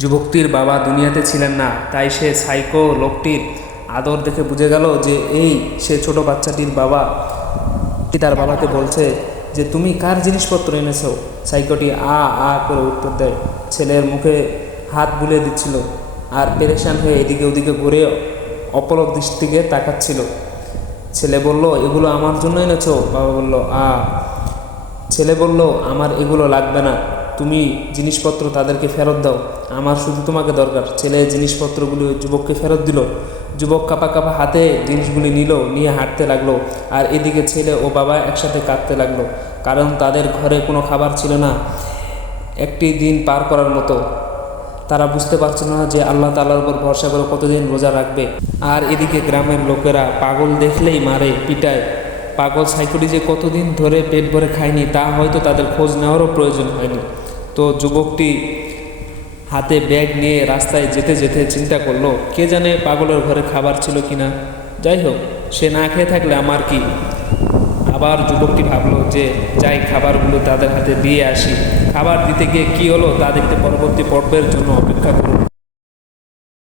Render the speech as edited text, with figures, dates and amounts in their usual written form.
যুবকটির বাবা দুনিয়াতে ছিলেন না, তাই সে সাইকো লোকটির আদর দেখে বুঝে গেল যে সে ছোট বাচ্চাটির বাবা। তার বাবাকে বলছে যে তুমি কার জিনিসপত্র এনেছো। সাইকোটি আ আ করে উত্তর দেয়। ছেলের মুখে হাত বুলিয়ে দিচ্ছিল আর পেরেশান হয়ে এদিকে ওদিকে ঘুরে অপলক দৃষ্টিকে তাকাচ্ছিল। ছেলে বলল, এগুলো আমার জন্য এনেছো? বাবা বলল ছেলে বলল, আমার এগুলো লাগবে না, তুমি জিনিসপত্র তাদেরকে ফেরত দাও, আমার শুধু তোমাকে দরকার। ছেলে জিনিসপত্রগুলি যুবককে ফেরত দিল। যুবক কাঁপা কাঁপা হাতে জিনিসগুলি নিয়ে হাঁটতে লাগলো। আর এদিকে ছেলে ও বাবা একসাথে কাঁদতে লাগলো, কারণ তাদের ঘরে কোনো খাবার ছিল না একটি দিন পার করার মতো। তারা বুঝতে পারছিল না যে আল্লাহ তাআলার উপর ভরসা করে কতদিন রোজা রাখবে। আর এদিকে গ্রামের লোকেরা পাগল দেখলেই মারে পিটায়। পাগল সাইকোটি যে কতদিন ধরে পেট ভরে খায়নি তা হয়তো তাদের খোঁজ নেওয়ারও প্রয়োজন হয়নি। তো যুবকটি হাতে ব্যাগ নিয়ে রাস্তায় যেতে যেতে চিন্তা করলো, কে জানে পাগলের ঘরে খাবার ছিল কিনা। যাই হোক, সে না খেয়ে থাকলে আমার কি। আবার যুবকটি ভাবলো যে যাই, খাবারগুলো তাদের হাতে দিয়ে আসি। খাবার দিতে গিয়ে কী হলো তা দেখতে পরবর্তী পর্বের জন্য অপেক্ষা করুন।